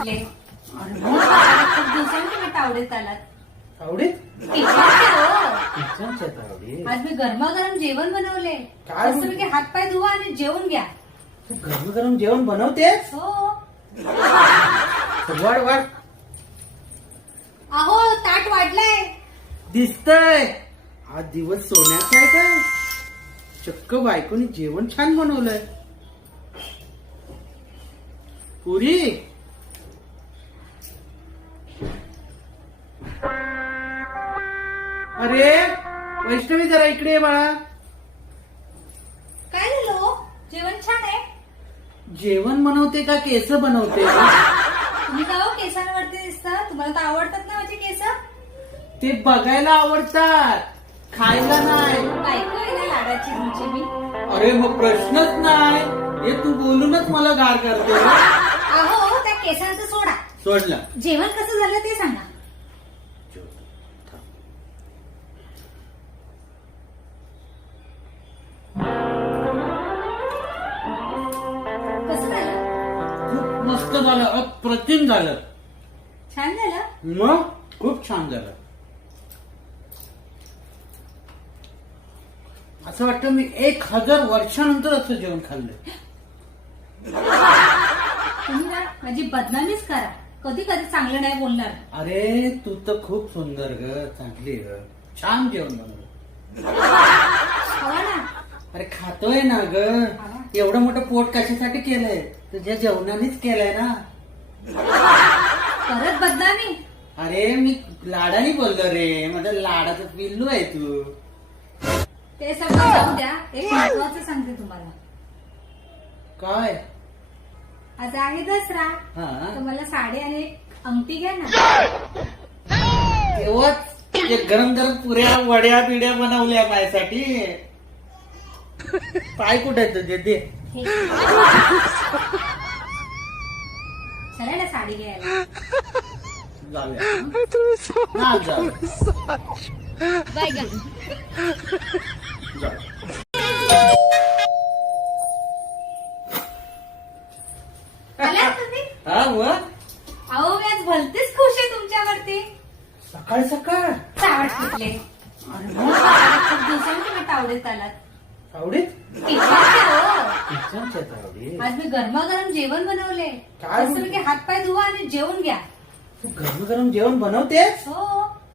कुठले? खूप दिवसांनी तुम्ही तावडीत आलात. तावडीत? किचनचे हो. किचनच्या तावडीत? आज मी गरमागरम जेवण बनवले. काय? मस्तपैकी हातपाय धुवा आणि जेवून घ्या. तू गरम गरम जेवण बनवतेस? हो. वाढ वाढ. अहो ताट वाढलाय. दिसतंय आज दिवस सोन्याचा आहे का? चक्क बायकोनी जेवण छान बनवलंय. पुरी अरे वैष्णवी जरा इकडे ये बाळा. काय झालं हो? जेवण छान आहे. जेवण बनवते का केस बनवते? तुम्ही का हो केसांवरती दिसता? तुम्हाला तर आवडतात ना माझे केस? ते बघायला आवडतात, खायला नाही. बायको आहे ना लाडाची तुमची मी. अरे मग प्रश्नच नाही. हे तू बोलूनच मला गार करते. अहो त्या केसांचं सोडा. सोडलं. जेवण कसं झालं ते सांगा. कसं झालं? खूप मस्त झालं, अप्रतिम झालं. छान झालं. मग खूप छान झालं. असं वाटतं मी 1000 वर्षानंतर असं जेवण खाल्लं. तुम्ही ना माझी बदनामीच करा. कधी कधी चांगलं नाही बोलणार. अरे तू तर खूप सुंदर ग, चांगली ग, छान जेवण बनवलं. हवा ना. अरे खातोय ना ग. एवढं मोठं पोट कशासाठी केलंय? तुझ्या जेवणानेच केलंय ना. परत बदनामी. अरे मी लाडाने बोललो रे. माझं लाडाचं पिल्लू आहे तू. ते सगळं जाऊ द्या. एक महत्वाचं सांगते तुम्हाला. काय? आज आहे दसरा. हा. तर मला साडी आणि एक अंगठी घ्या ना. तेव्हाच ते गरम गरम पुऱ्या वड्या बिड्या बनवल्या माझ्यासाठी. पाय कुठे आहेत तुझे ते? हे. चला ना साडी घ्यायला. जाऊया. हा, जाऊया. आलात तुम्ही? हा मग अहो मी आज भलतेच खुश आहे तुमच्यावरती. सकाळ सकाळ चावट कुठले? खूप दिवसांनी तुम्ही तावडीत आलात. तावडीत? किचनचे हो. किचनच्या तावडीत? आज मी गरमागरम जेवण बनवले. काय? मस्तपैकी हातपाय धुवा आणि जेवून घ्या. तू गरम गरम जेवण बनवतेस? हो.